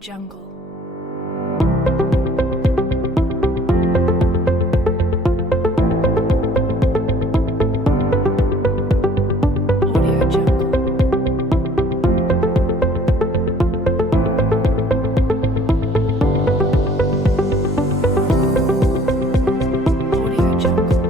Jungle. Audio Jungle. Audio Jungle.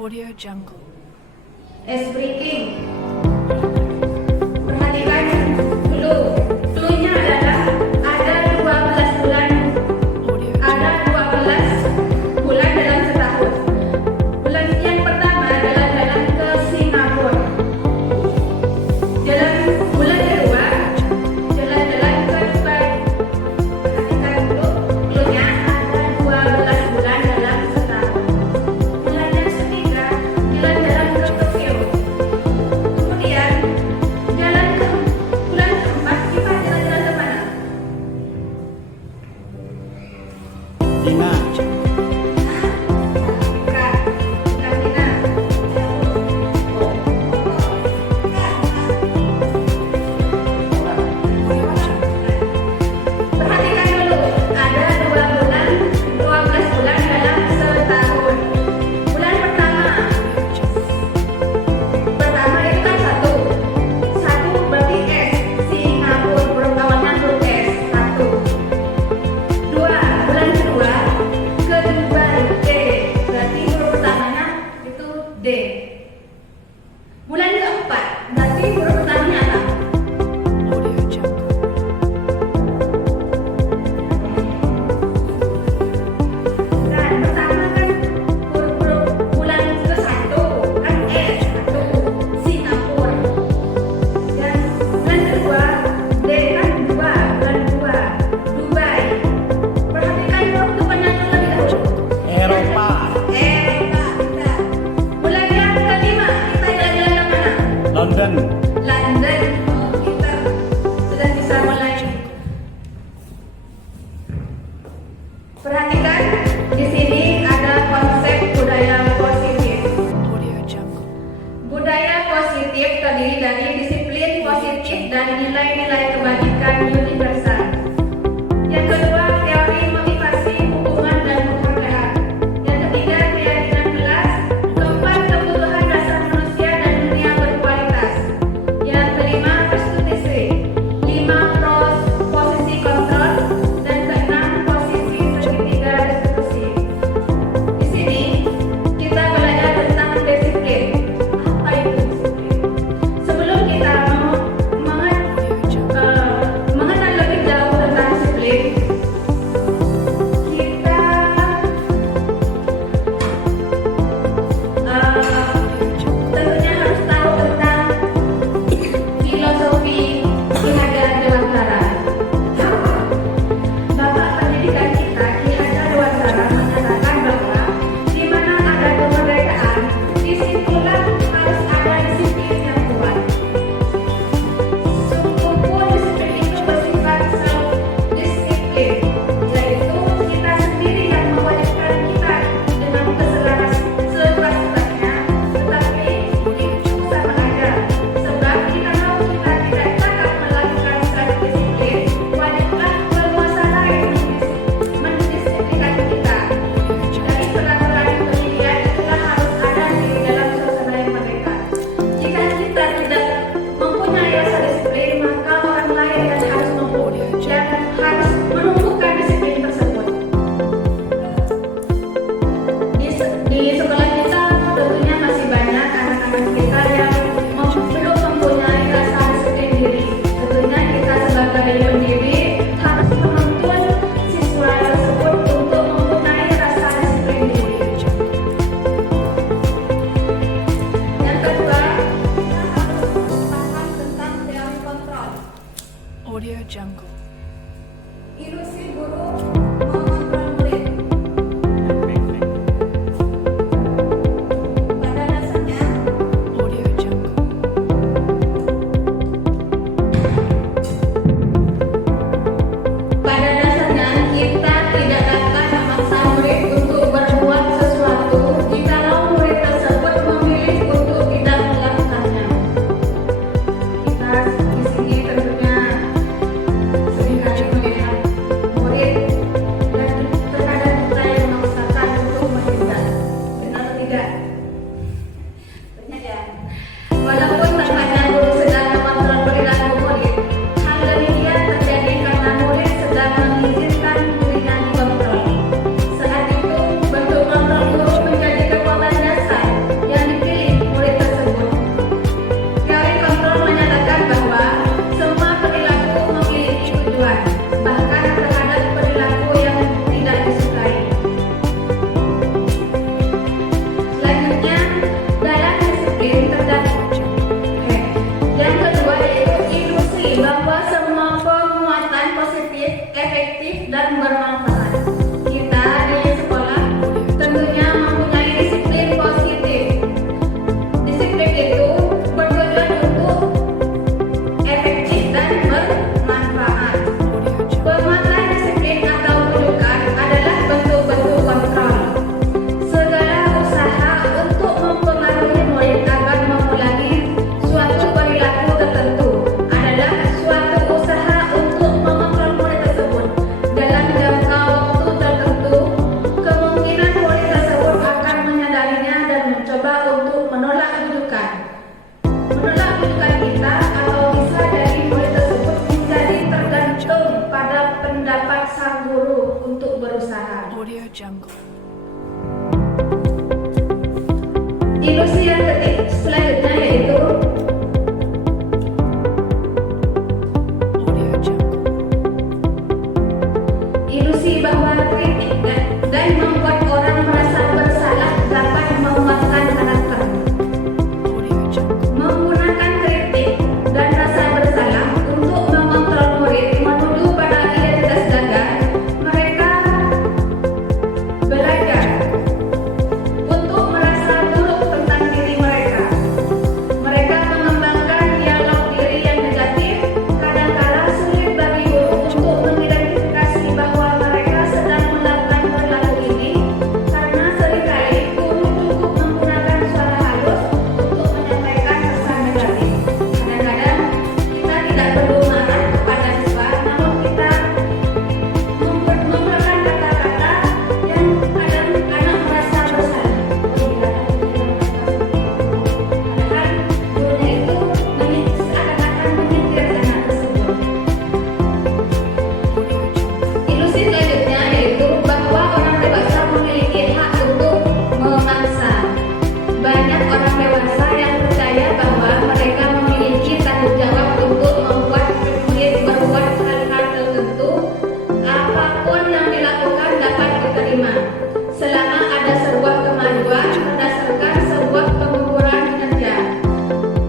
Audio Jungle. Speaking. Perhatikan dulu. Clue-nya adalah ada 12 bulan. Audio Ada Jungle. 12 bulan dalam setahun. Bulan yang pertama adalah jalan ke Singapura. Bulan kedua jalan-jalan ke Dubai. Perhatikan dulu. Clue-nya ada 12 bulan dalam setahun. Bulan yang ketiga jalan-jalan ke Tokyo. Kemudian bulan keempat kita jalan-jalan ke mana? Lima. Perhatikan dulu, ada 12 bulan dalam setahun. Bulan pertama itu kan satu berarti S, Singapura huruf awalnya huruf S, 1. 2, bulan kedua ke Dubai, D, berarti huruf pertamanya itu D. Bulan keempat berarti huruf pertamanya apa? Audio Jungle. Dan pertama kan huruf bulan ke-1 kan S, 1, Singapura. Dan bulan kedua D kan 2, bulan 2, Dubai. Perhatikan huruf depannya dulu lebih dahulu. Eropa. Kita. Bulan yang kelima kita jalan-jalan ke mana? London. London. Oh, kita sudah bisa mulai. Perhatikan di sini ada konsep budaya positif. Audio Jungle. Budaya positif terdiri dari disiplin positif dan nilai-nilai kebajikan universal. Yang kedua, teori motivasi, hubungan dan penghargaan. Yang ketiga, keyakinan kelas. Keempat, kebutuhan dasar manusia dan dunia berkualitas. Yang kelima, restitusi. 5, posisi kontrol. Dan keenam, posisi segitiga restitusi. Di sini kita belajar tentang disiplin. Apa itu disiplin? Sebelum kita Audio Jungle. mengenal lebih jauh tentang disiplin, kita Audio Jungle. tentunya harus tahu tentang filosofi Ki Hajar Dewantara. Bapak pendidikan kita, Ki Hajar Dewantara, menyatakan bahwa di mana ada kemerdekaan, disitulah harus ada disiplin yang kuat. Sungguh disiplin itu bersifat self-disiplin, yaitu kita sendiri yang mewajibkan kita dengan sekeras-kerasnya, tetapi itu sama aja. Sebab jika kita tidak dapat melakukan secara disiplin, wajiblah berkuasa lain mendisiplinkan kita. Dari peraturan pendidikan itulah harus ada di dalam suasana yang merdeka. Jika kita tidak mempunyai rasa disiplin, maka orang lain yang harus menumbuhkan disiplin tersebut. Di sekolah kita tentunya masih banyak anak-anak kita yang belum mempunyai rasa disiplin diri. Tentunya kita sebagai pendiri harus menuntun siswa tersebut untuk mempunyai rasa disiplin diri. Audio Jungle. Yang kedua, kita harus paham tentang teori kontrol. Audio Jungle. Ilusi guru mengontrol murid. Pada dasarnya, Audio Jungle. kita tidak dapat memaksa murid untuk berbuat sesuatu jikalau murid tersebut memilih untuk tidak melakukannya. Kita di sini tentunya sering kali melihat murid dan terkadang kita yang memaksakan untuk bertindak. Benar atau tidak? Benar ya. Walaupun terkadang guru sedang mengontrol perilaku murid, hal demikian terjadi karena murid sedang mengizinkan dirinya dikontrol. Saat itu, bentuk kontrol guru menjadi kekuatan dasar Ilusi yang selanjutnya yaitu Audio Jungle. ilusi bahwa kritik dan membuat orang merasa bersalah dapat memuaskan karakter. Audio Jungle. Menggunakan kritik dan rasa bersalah untuk mengontrol murid menuju pada identitas gagal, mereka belajar untuk merasa buruk tentang diri mereka. Mereka mengembangkan dialog diri yang negatif, kadang-kala sulit bagi guru untuk mengidentifikasi bahwa mereka sedang melakukan perilaku ini, karena seringkali guru cukup menggunakan suara halus untuk menyampaikan pesan negatif. Kadang-kadang kita tidak perlu marah kepada siswa, namun kita menggunakan kata-kata yang kadang-kadang merasa bersalah. Padahal gurunya itu seakan-akan menyetir anak tersebut. Audio Jungle. Ilusi selanjutnya yaitu bahwa orang dewasa memiliki hak untuk memaksa. Banyak orang dewasa yang percaya bahwa mereka memiliki tanggung jawab untuk membuat murid berbuat hal-hal tertentu. Apapun yang dilakukan dapat diterima, selama ada sebuah kemajuan berdasarkan sebuah pengukuran kinerja.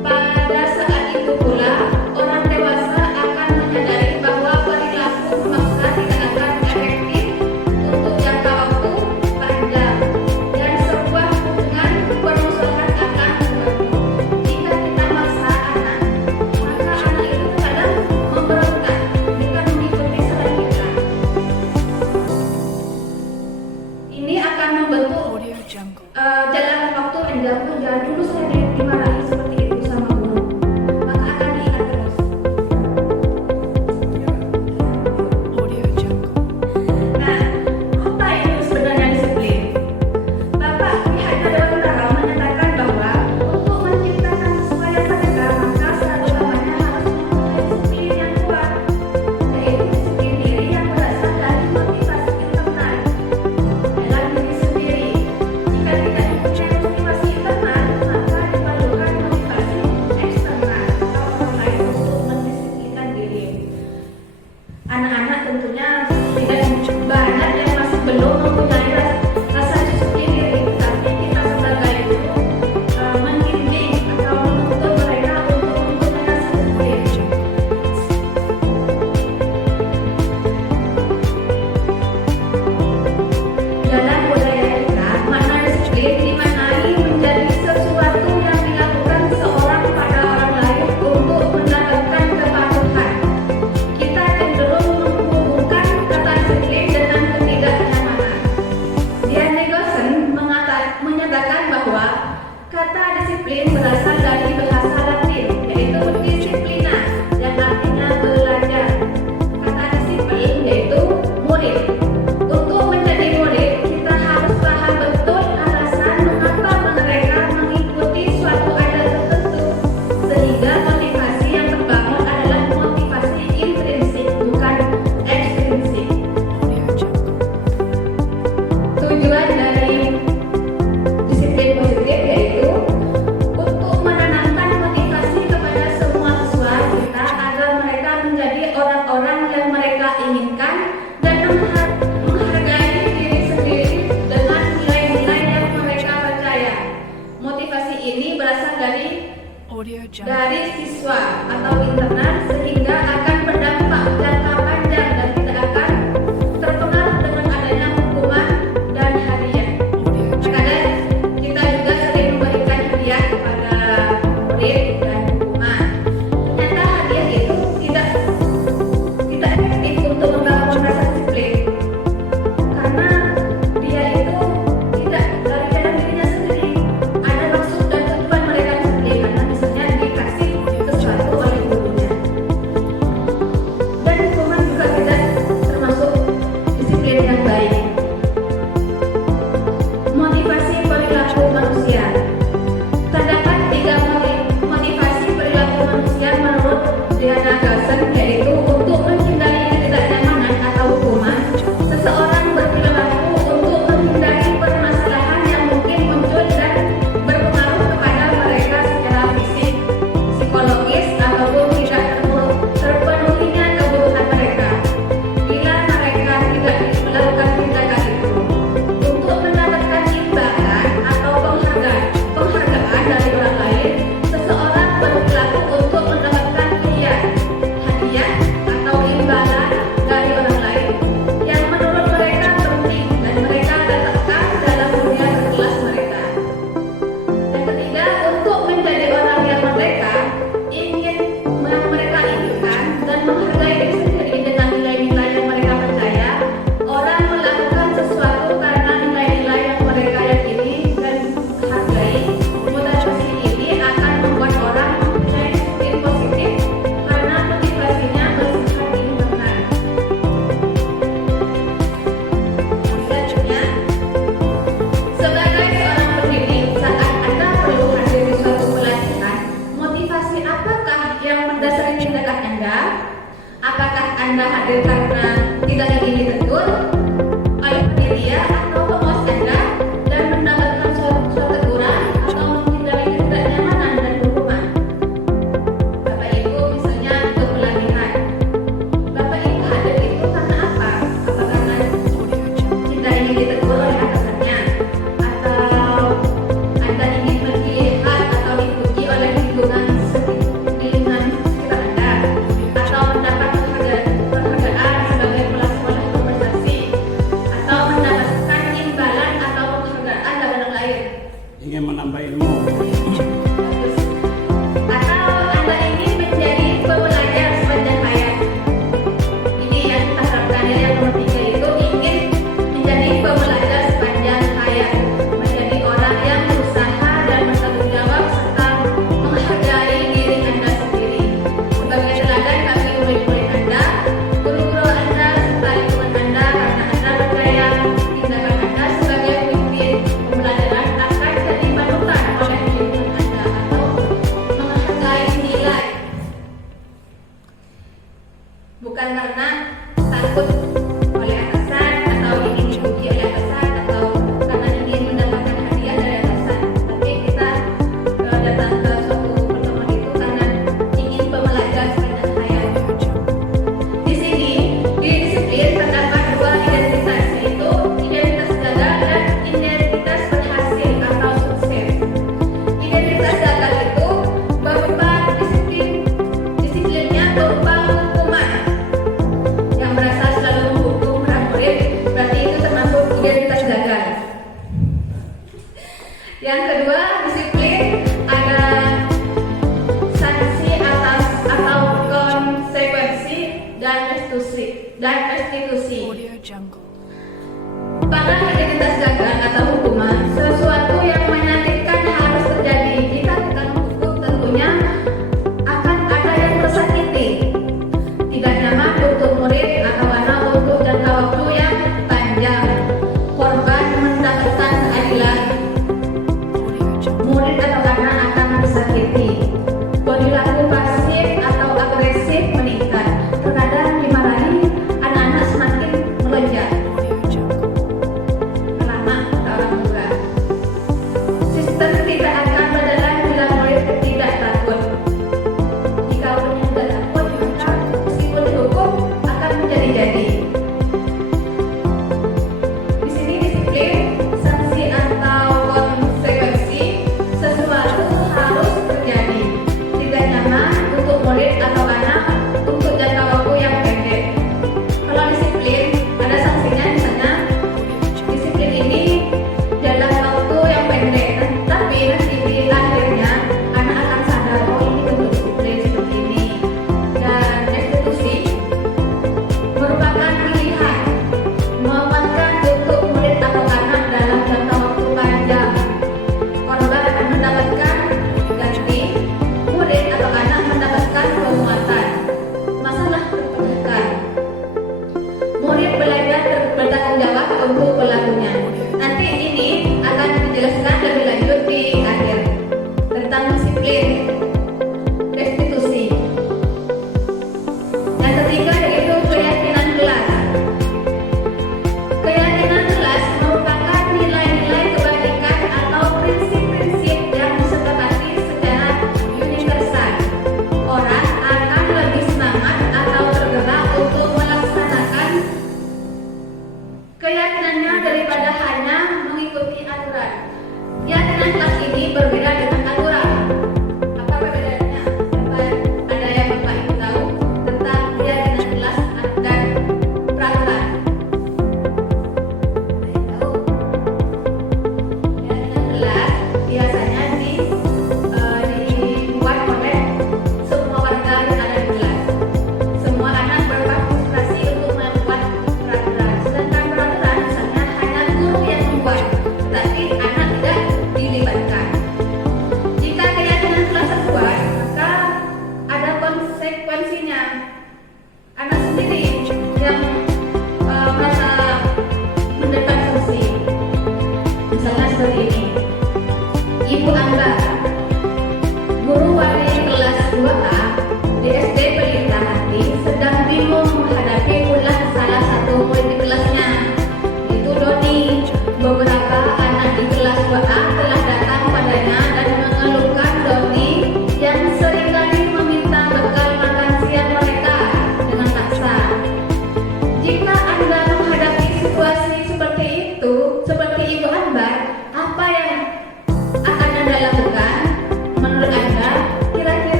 Pada saat itu pula, orang dewasa akan menyadari bahwa perilaku memaksa tidak akan efektif untuk jangka waktu panjang, dan sebuah hubungan perusahaan akan membantu. Jika kita maksa anak, maka anak itu kadang memberontak, bukan mengikuti saran kita. Ini akan membentuk Audio Jungle. jalan waktu yang jauh. Jangan dulu saya dimarahi seperti itu sama guru, maka akan diingat terus. Audio Jungle. Nah, apa itu sebenarnya disiplin? Bapak pihak Dewan Undangan menyatakan bahwa untuk menciptakan siswa yang merdeka, maka selama-lamanya harus mempunyai disiplin yang kuat, yaitu disiplin diri yang berasal dari motivasi internal dalam diri sendiri. Jika tidak mempunyai motivasi internal, maka diperlukan motivasi eksternal atau orang lain untuk mendisiplinkan diri. Anak-anak tentunya tidak banyak yang masih belum mempunyai rasa disiplin diri, tapi kita sebagai guru membimbing atau menuntut mereka untuk mempunyai disiplin. Dalam budaya kita, makna disiplin dimaknai menjadi sesuatu yang dilakukan seorang pada orang lain untuk mendapatkan kepatuhan. Kita cenderung menghubungkan kata disiplin dengan ketidaknyamanan. Dian Nielsen menyatakan bahwa kata disiplin berasal dari bahasa Latin, yaitu disiplina, yang artinya belajar. Kata disiplin yaitu murid. Untuk menjadi murid, kita harus paham betul alasan mengapa mereka mengikuti suatu adat tertentu, sehingga motivasi yang terbangun adalah motivasi intrinsik, bukan ekstrinsik. Audio Jungle. Tujuan dari disiplin positif yaitu untuk menanamkan motivasi kepada semua siswa kita agar mereka menjadi orang-orang yang mereka inginkan dan menghargai diri sendiri dengan nilai-nilai yang mereka percaya. Motivasi ini berasal Audio Jungle. dari siswa atau internal, sehingga akan berdampak jangka panjang dan tidak akan terpengaruh dengan adanya hukuman dan hadiah. Audio Jungle. Terkadang kita juga sering memberikan hadiah kepada murid dan hukuman. Ternyata hadiah itu tidak efektif untuk membangun rasa disiplin, karena dia itu tidak dari dalam dirinya sendiri. Ada maksud dan tujuan mereka sendiri, karena misalnya dikasih sesuatu oleh gurunya. ingin menambah ilmu. Bagus. Atau Anda ingin menjadi pembelajar sepanjang hayat. Ini yang kita harapkan ya, yang nomor 3 itu ingin menjadi pembelajar sepanjang hayat, menjadi orang yang berusaha dan bertanggung jawab serta menghargai diri Anda sendiri. Sebagai teladan bagi murid-murid Anda, guru-guru Anda, serta lingkungan Anda, karena Anda percaya tindakan Anda sebagai pemimpin pembelajaran akan dimanfaatkan oleh lingkungan Anda atau menghargai nilai. Bukan karena takut oleh atasan atau ingin dipuji oleh atasan atau karena ingin mendapatkan hadiah dari atasan, tapi kita datang ke suatu pertemuan itu karena ingin belajar sepanjang hayat. Di sini, di disiplin terdapat dua identitas, yaitu identitas gagal dan identitas berhasil atau sukses. Identitas gagal itu berupa disiplinnya berupa hukuman yang merasa selalu menghukum murid, berarti itu termasuk identitas gagal. Yang kedua, disiplin ada sanksi atau konsekuensi dan restitusi. Audio Jungle. Pada identitas gagal atau hukuman, sesuatu yang menyakitkan harus terjadi. Jika kita menghukum, tentunya akan ada yang tersakiti. Tidak nyaman untuk murid atau anak untuk jangka waktu yang panjang. Korban mendapatkan keadilan, Audio Jungle. murid atau anak akan disakiti. Perilaku pasif atau agresif meningkat. Terkadang dimarahi, anak-anak semakin melonjak. Audio Jungle. Lama kata orang tua.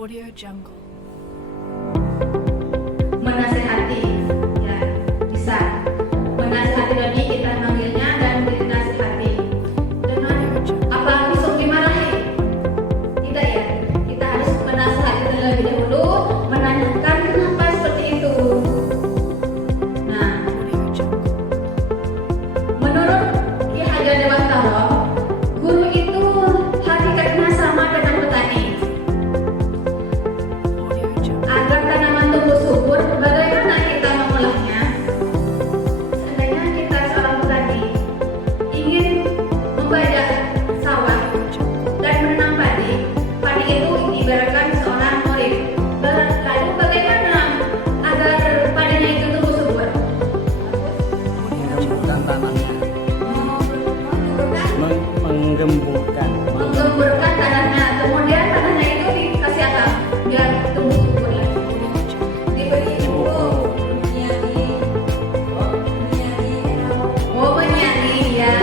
Audio Jungle. Menasehati, ya bisa. Menasehati lagi kita manggilnya dan dinasehati. Dengan apa langsung dimarahi? Tidak ya. Kita harus menasehati terlebih dahulu, menanyakan kenapa seperti itu. Nah, Audio Jungle. menurut Ki Hajar Dewantara, guru itu hakikatnya sama dengan petani. Audio Jungle. Agar tanaman tumbuh subur, bagaimana kita mengolahnya? Seandainya kita seorang petani ingin membajak sawah Audio Jungle. dan menanam padi, padi itu ibaratkan seorang murid. Lalu bagaimana agar padinya itu tumbuh subur? Mengemburkan tanahnya. Menggemburkan. Menggemburkan tanahnya, kemudian tanahnya itu dikasih apa? Biar tumbuh subur lagi. Audio Jungle. Diberi pupuk, oh menyiangi ya.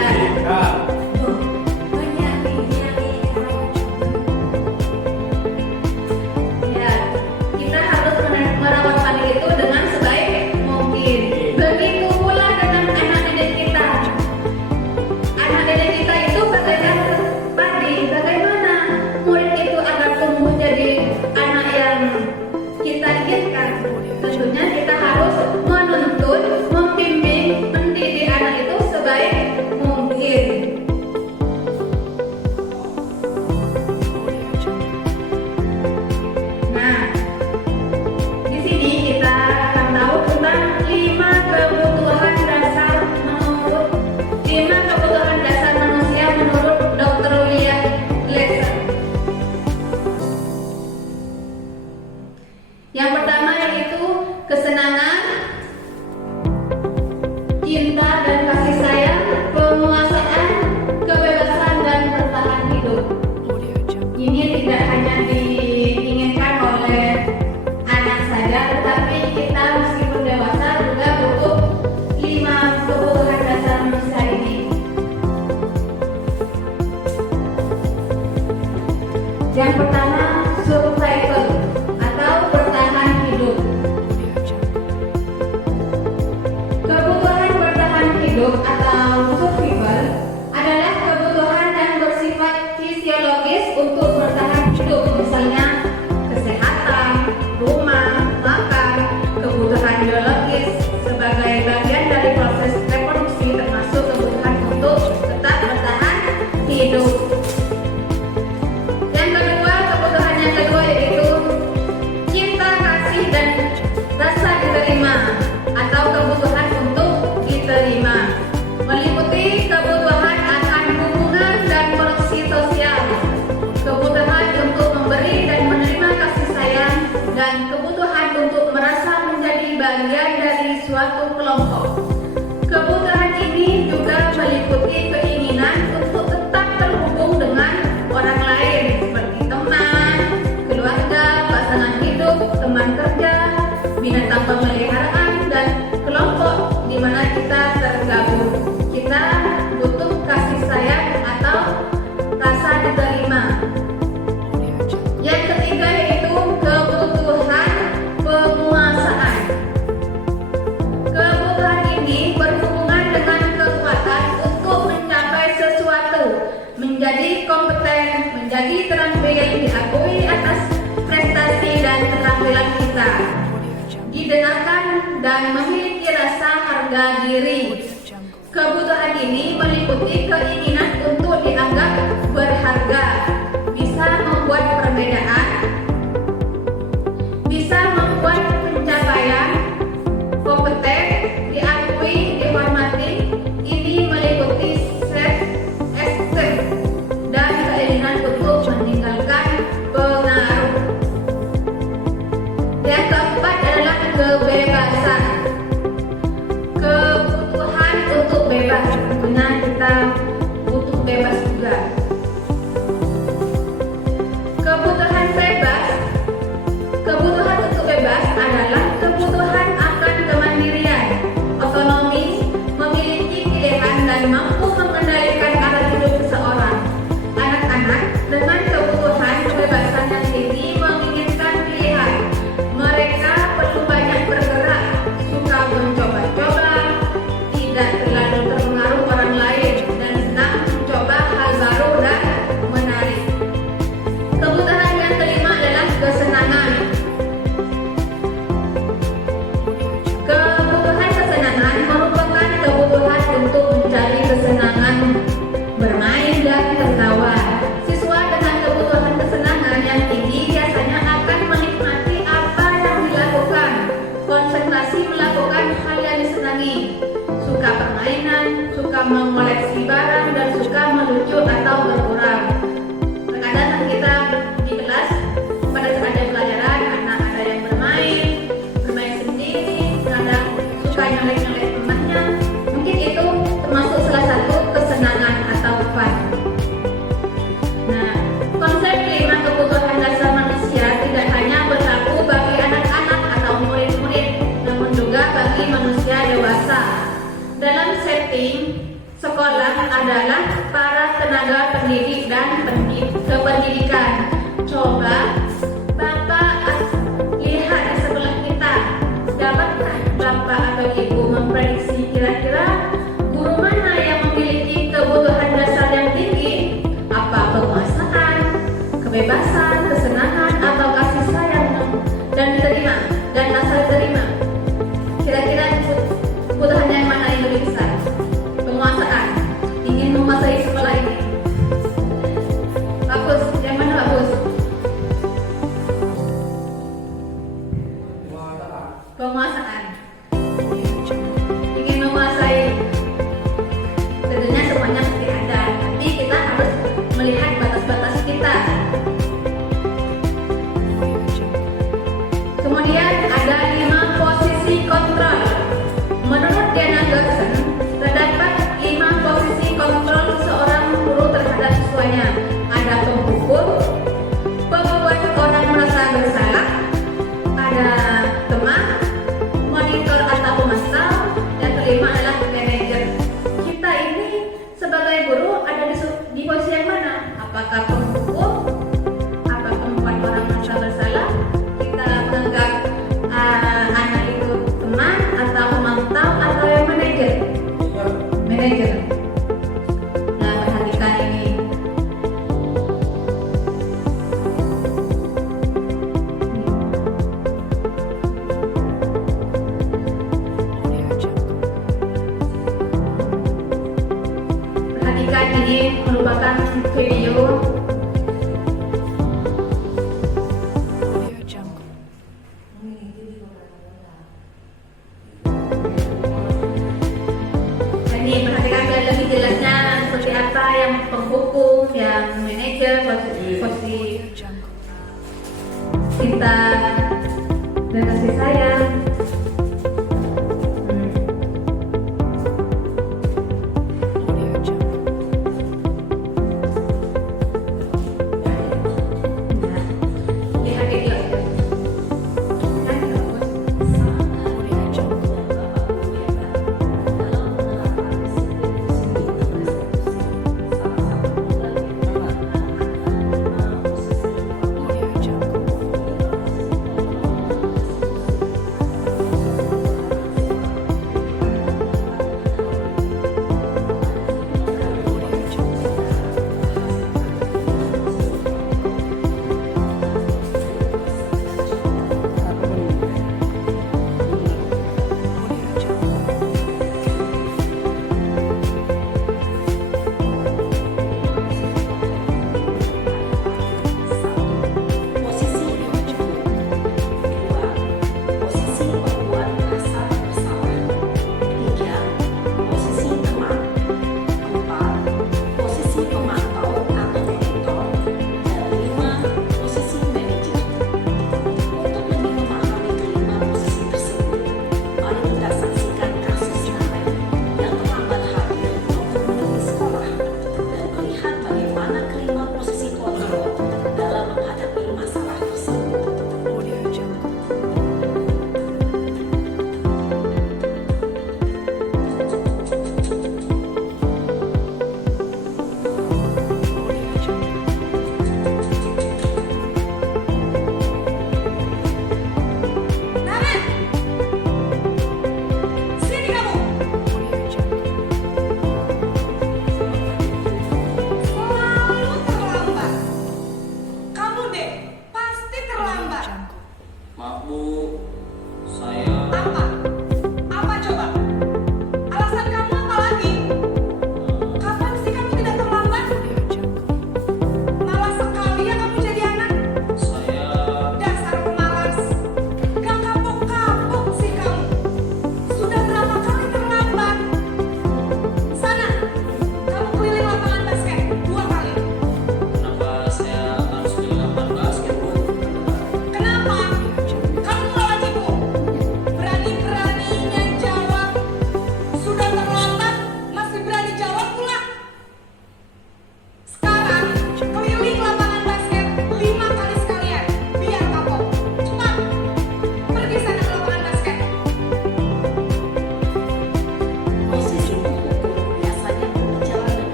Ya, kita harus merawat padi itu dengan sebaik mungkin. Begitu pula dengan anak didik kita. Anak didik kita itu bagaikan padi, bagaimana murid itu agar tumbuh jadi anak yang kita inginkan. Tentunya kita harus menuntun, membimbing, mendidik anak itu sebaik mungkin. Audio Jungle. Nah, di sini kita akan tahu tentang 5 kebutuhan dasar manusia menurut Dr. William Glasser. Yang pertama yaitu kesenangan, cinta dan kasih sayang, penguasaan, kebebasan dan bertahan hidup. Audio Jungle. Ini tidak hanya diinginkan oleh anak saja, tetapi kita meskipun dewasa juga butuh 5 kebutuhan dasar manusia ini. Yang pertama, survival atau bertahan hidup. Audio Jungle. Kebutuhan bertahan hidup atau survival adalah kebutuhan yang bersifat fisiologis untuk bertahan hidup, misalnya kesehatan, rumah, makan, kebutuhan biologis sebagai bagian dari proses reproduksi termasuk kebutuhan untuk tetap bertahan hidup. Yang kedua yaitu cinta, kasih dan rasa diterima atau kebutuhan untuk diterima, meliputi kebutuhan akan hubungan dan koneksi sosial, kebutuhan untuk memberi dan menerima kasih sayang, dan kebutuhan untuk merasa menjadi bagian dari suatu kelompok. Kebutuhan ini juga meliputi keinginan untuk tetap terhubung dengan orang lain seperti teman, keluarga, pasangan hidup, teman kerja, binatang pemeliharaan, dan kelompok di mana kita tergabung. Kita butuh kasih sayang atau rasa diterima. Audio Jungle. Yang ketiga yaitu kebutuhan penguasaan. Kebutuhan ini berhubungan dengan kekuatan untuk mencapai sesuatu, menjadi kompeten, menjadi terampil, diakui atas prestasi dan keterampilan kita, Audio Jungle. didengarkan dan memiliki rasa harga diri. Audio Jungle. Kebutuhan ini meliputi keinginan untuk dianggap berharga, bisa membuat perbedaan, bisa membuat pencapaian, kompeten, diakui, dihormati. Ini meliputi self-esteem dan keinginan untuk meninggalkan pengaruh. Yang keempat adalah kebebasan. Kebutuhan untuk bebas, tentunya kita butuh bebas juga. orang merasa bersalah, kita menganggap anak itu teman atau pemantau atau yang manajer. Manajer. Nah, perhatikan ini. Audio Jungle. Perhatikan ini merupakan video. Audio Jungle. Ini perhatikan biar lebih jelasnya seperti apa yang penghukum, yang manajer, posisi Audio Jungle. cinta dan kasih sayang. Audio Jungle. Nah, lihat video. Kan bagus. Audio Jungle. Audio Jungle.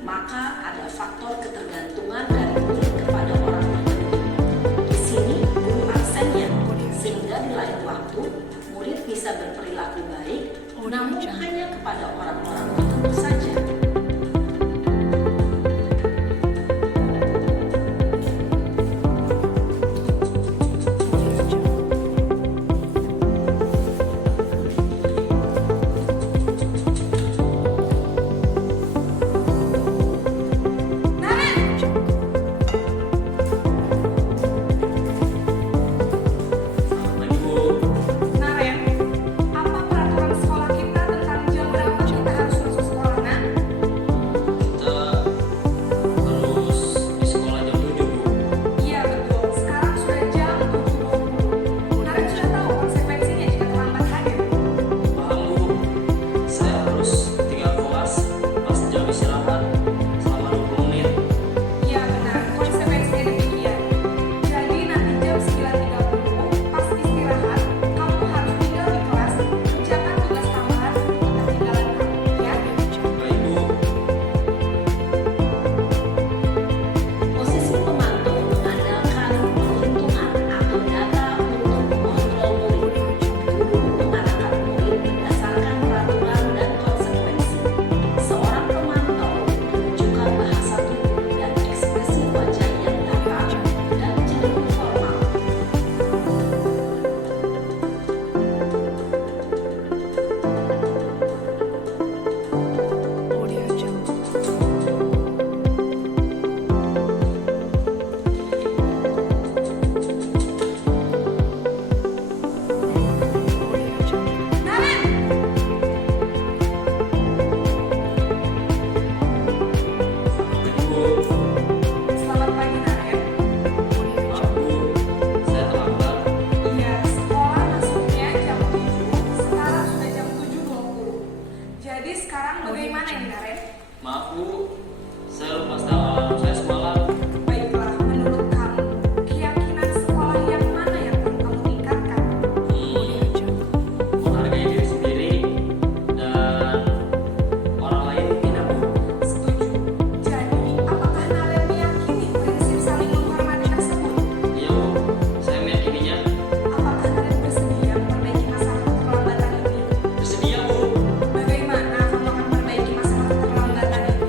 maka ada faktor ketergantungan dari murid kepada orang tua. Di sini guru absennya, sehingga di lain waktu murid bisa berperilaku baik, namun hanya kepada orang-orang tertentu saja. Naren, apa peraturan sekolah kita tentang jam berapa kita harus masuk sekolah, Nak? Kita harus di sekolah jam 7, Bu. Iya betul, sekarang sudah jam 7.20. Naren sudah tahu konsekuensinya jika terlambat hadir. Paham, Bu. Saya harus tinggal kelas pas jam istirahat selama 20 menit. Iya benar, konsekuensinya demikian. Jadi nanti jam 9.30 pas istirahat, kamu harus tinggal di kelas, kerjakan tugas tambahan seperti ketinggalan kamu, ya? Baik, Bu. Posisi pemantau mengandalkan perhitungan atau data untuk mengontrol murid. Guru mengarahkan murid berdasarkan peraturan dan konsekuensi. Seorang pemantau menunjukkan bahasa tubuh dan ekspresi wajah yang datar dan cenderung formal. Audio Jungle. Audio Jungle. Naren! Baik, Bu. Selamat pagi, Naren. Maaf, Bu. Saya terlambat. Iya, sekolah masuknya jam 7, sekarang sudah jam 7.20. Jadi sekarang bagaimana ini, Naren? Maaf, Bu. Saya lupa setel alarm saya semalam. Baiklah, menurut kamu, keyakinan sekolah yang mana yang perlu kamu tingkatkan? Audio Jungle. Menghargai diri sendiri dan orang lain tidak, Bu. Setuju. Jadi, apakah Naren meyakini prinsip saling menghormati tersebut? Iya, Bu. Saya meyakininya. Apakah Naren bersedia memperbaiki masalah keterlambatan ini? Bersedia, Bu. Bagaimana kamu akan memperbaiki masalah keterlambatan ini?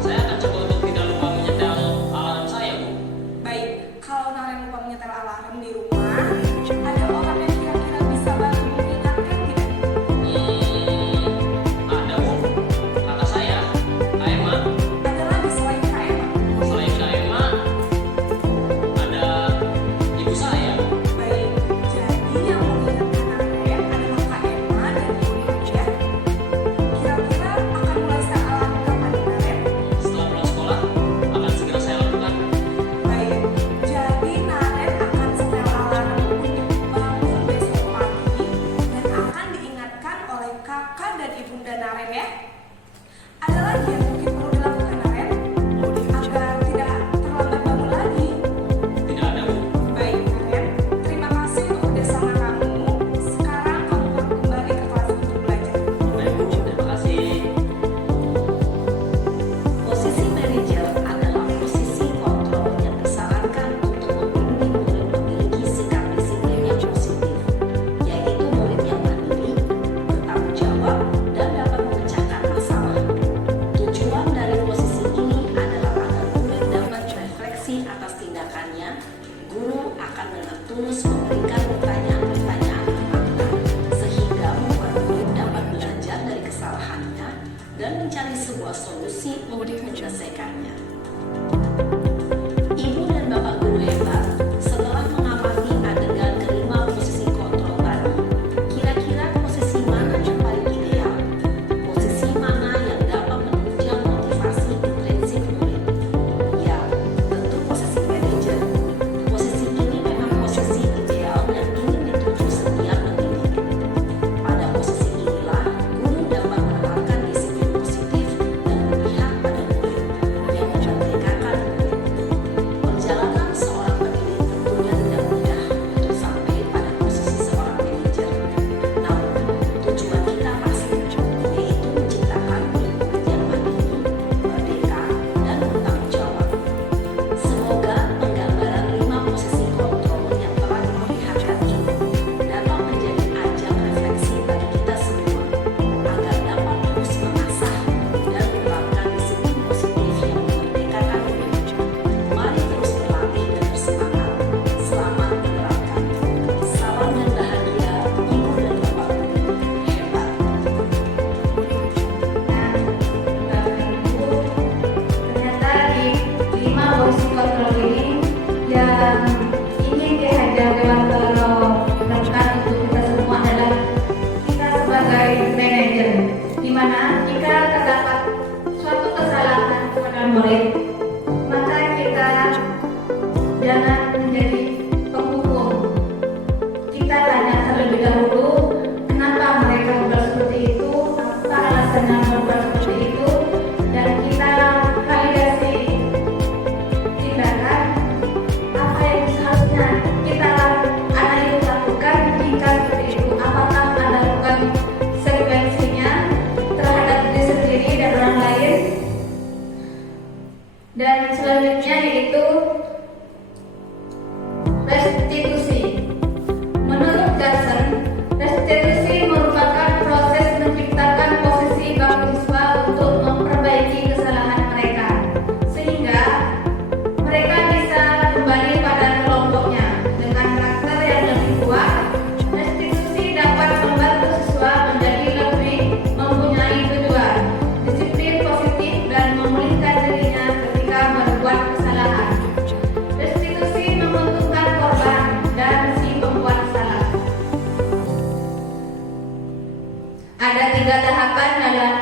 Saya akan coba untuk tidak lupa menyetel alarm saya, Bu. Baik, kalau Naren lupa menyetel alarm di rumah, ada orang yang kira-kira bisa bantu mengingatkan tidak? Ada, Bu. Kakak saya, Kak Emma. Ada lagi selain Kak Emma? Selain Kak Emma, ada ibu saya. Baik, jadi yang mengingatkan Naren adalah Kak Emma dan Ibu ya. Kira-kira akan mulai setel alarm kapan nih, Naren? Setelah pulang sekolah, akan segera saya lakukan. Baik, jadi Naren akan setel alarm untuk bangun besok pagi dan akan diingatkan oleh kakak dan ibunda Naren ya. Ada lagi yang mungkin perlu dilakukan Naren agar tidak terlambat bangun lagi. Tidak ada, Bu. Baik Naren, terima kasih untuk kerjasama kamu. Sekarang kamu akan kembali ke kelas untuk belajar. Baik, Bu. Terima kasih. Posisi manajer adalah posisi kontrol yang disarankan untuk membimbing murid memiliki sikap disiplin yang positif, yaitu murid yang mandiri, bertanggung jawab, dan dapat memecahkan masalah. Tujuan dari posisi ini adalah agar murid dapat refleksi atas tindakannya. Guru akan dengan tulus memberikan pertanyaan-pertanyaan penguatan sehingga membuat murid dapat belajar dari kesalahannya dan mencari sebuah solusi untuk menyelesaikannya. Ibu dan bapak guru hebat, setelah mengamati adegan kelima posisi kontrol tadi, kira-kira posisi mana yang paling ideal? Posisi mana yang dapat menunjang motivasi intrinsik murid? Ya, tentu posisi manajer. Posisi ini memang posisi ideal yang ingin dituju setiap pendidik. Pada posisi inilah, guru dapat menerapkan disiplin positif dan berpihak pada murid. alasannya berbuat seperti itu, dan kita validasi tindakan apa yang seharusnya kita anak itu lakukan jika seperti itu. Apakah Anda lakukan konsekuensinya terhadap diri sendiri dan orang lain? Dan selanjutnya yaitu restitusi. Menurut Garson, restitusi merupakan proses menciptakan posisi bagi siswa untuk memperbaiki kesalahan mereka, sehingga mereka bisa kembali pada kelompoknya dengan karakter yang lebih kuat. Restitusi dapat membantu siswa menjadi lebih mempunyai tujuan, disiplin positif, dan memulihkan dirinya ketika berbuat kesalahan. Restitusi menguntungkan korban dan si pembuat salah. Ada 3 tahapan dalam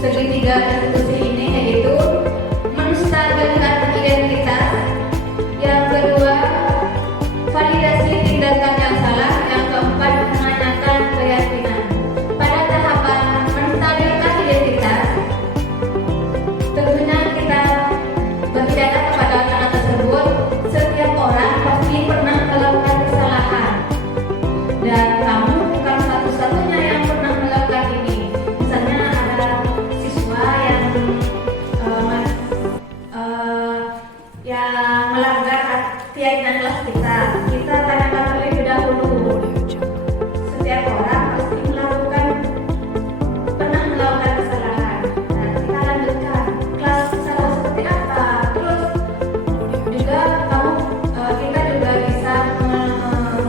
segitiga restitusi ini, yaitu menstabilkan identitas, yang kedua validasi tindakan yang salah, yang keempat menanyakan keyakinan. Pada tahapan menstabilkan identitas, tentunya kita berbicara kepada anak tersebut, setiap orang pasti pernah melakukan kesalahan, dan kamu bukan satu-satunya yang pernah melakukan ini. Misalnya ada siswa yang melanggar keyakinan kelas kita tanyakan terlebih dahulu. Setiap orang pasti pernah melakukan kesalahan. Nah, kita lanjutkan kelas salah seperti apa. Terus juga kita juga bisa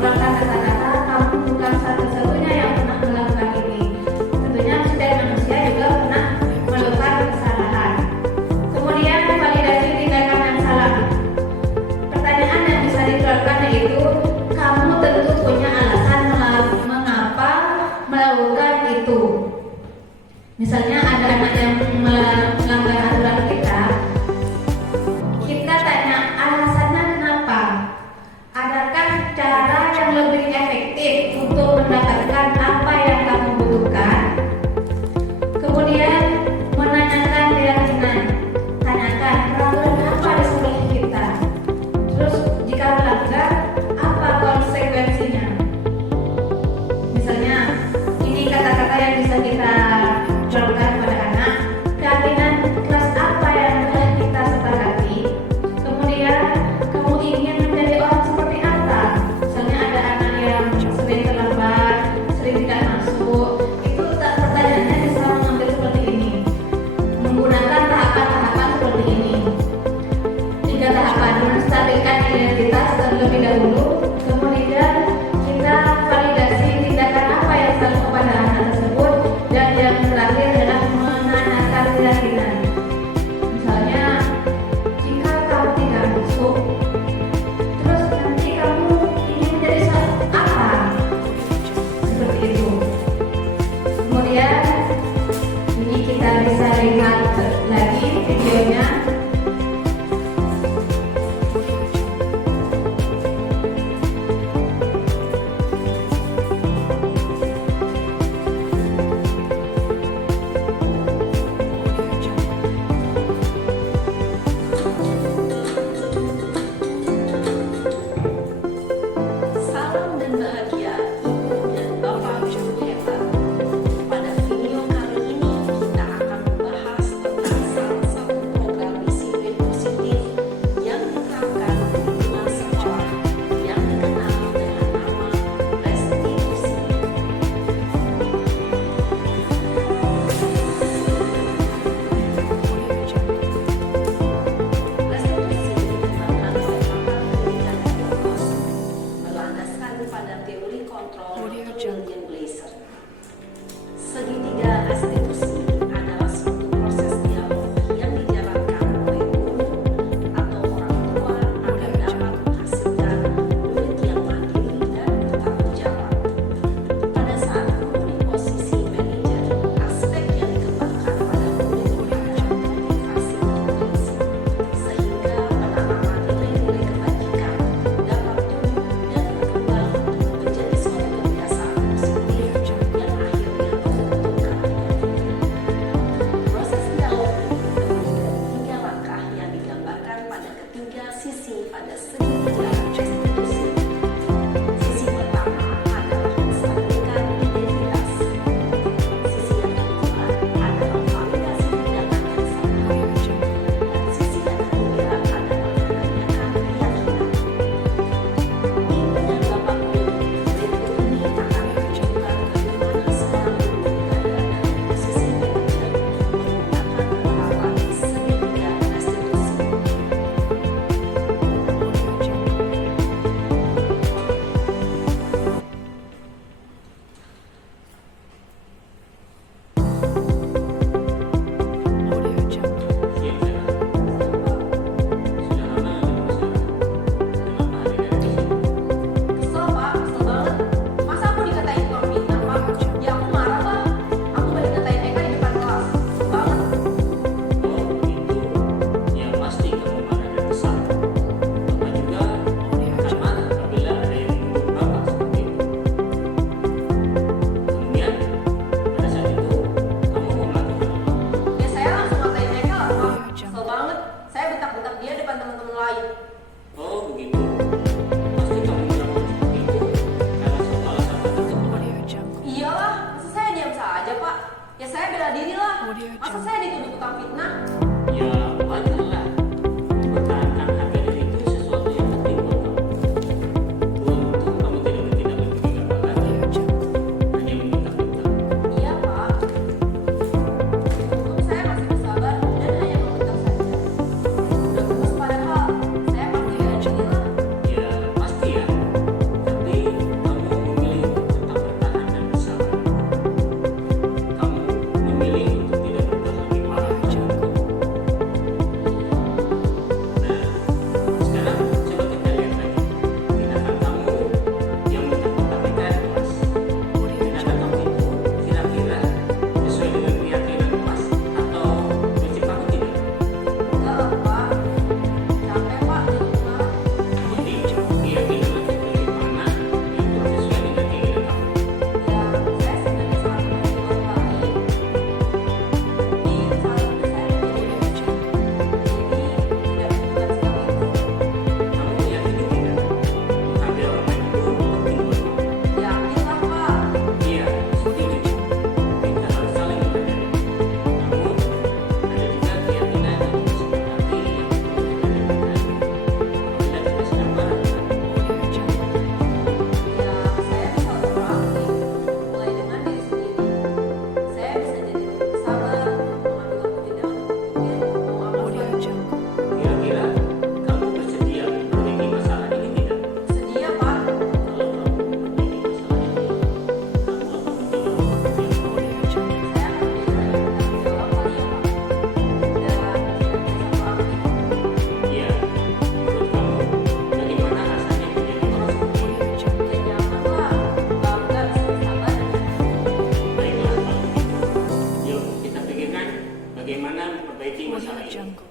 melakukan kata-kata kamu bukan satu-satunya yang pernah melakukan ini. Tentunya setiap manusia juga pernah melakukan kesalahan. Kemudian validasi tindakan yang salah. Pertanyaan yang bisa dikeluarkan yaitu, kamu tentu punya alasan mengapa melakukan itu. Misalnya ada anak yang melanggar aturan kita tanya alasannya kenapa. Adakah cara yang lebih efektif untuk mendapatkan apa yang kamu butuhkan? Kemudian menanyakan keyakinan. Tanyakan peraturan apa di sekolah kita. Terus jika melanggar, apa konsekuensinya? Misalnya ini kata-kata yang bisa kita contohkan pada anak. Keyakinan kelas apa yang telah kita sepakati? Kemudian kamu ingin menjadi orang seperti apa? Misalnya ada anak yang sering terlambat, sering tidak masuk. Itu pertanyaannya bisa mengambil seperti ini, menggunakan tahapan-tahapan seperti ini. 3 tahapan: menstabilkan identitas terlebih dahulu, kemudian kita validasi tindakan apa yang salah kepada anak tersebut, dan yang terakhir adalah menanyakan keyakinan. Misalnya, jika kamu tidak masuk, terus nanti kamu ingin menjadi apa? Seperti itu. Kemudian ini kita bisa lihat lagi videonya. Salam dan bahagia Ibu dan Bapak Guru hebat. Pada video kali ini kita akan membahas tentang salah satu program diri lah. Audio Masa Jungle. saya dituduh tukang fitnah? Ya wajar lah. Mempertahankan harga diri itu sesuatu yang penting buat kamu. Untung kamu tidak bertindak lebih gegabah lagi, Audio Jungle. hanya meminta-minta. Iya pak. Untung saya masih bersabar dan hanya meminta saja. Udah bagus padahal saya pasti bela diri lah. Ya pasti ya. Tapi kamu memilih untuk tetap bertahan dan bersabar. Kamu memilih untuk tidak berbuat lebih parah. Audio Jungle. Nah, sekarang coba kita lihat lagi tindakan kamu yang mentang-mentang nekat, Mas. Audio Tindakan Jungle. kamu itu kira-kira sesuai dengan keyakinan Mas atau prinsip kamu tidak? Enggak lah pak. Capek pak di rumah. Jadi keyakinan prinsip mana yang kurang sesuai dengan keinginan kamu? Ya saya sebenarnya sangat mengerti orang lain. Ingin saling bersaing Audio Jungle. jadi tidak melakukan sikap itu. Kamu yakini tidak? Menghargai orang lain itu penting buat kamu. Yakin lah pak. Iya, setuju. Kita harus saling menghargai. Namun, ada juga keyakinan yang disepakati yang perlu kita dengarkan apabila kita sedang marah. Audio Jungle. Ya saya bisa beraktif mulai dengan diri sendiri. Saya bisa jadi lebih bersabar, mengambil waktu jeda untuk berpikir mau apa Audio saja. Jungle. Kira-kira kamu bersedia memperbaiki masalah ini tidak? Sedia pak. Kalau kamu memperbaiki masalah ini, kamu akan menjadi orang yang Audio Jungle. Saya akan menjadi orang yang bertanggung jawab kali ya pak. Dan tidak bisa proaktif. iya. Menurut kamu, bagaimana rasanya menjadi orang seperti ini? Audio Jungle. Ya jangan lah, bangga bisa bersabar dan Baiklah kalau begitu. Yuk kita pikirkan bagaimana memperbaiki masalah Audio ini. Jungle.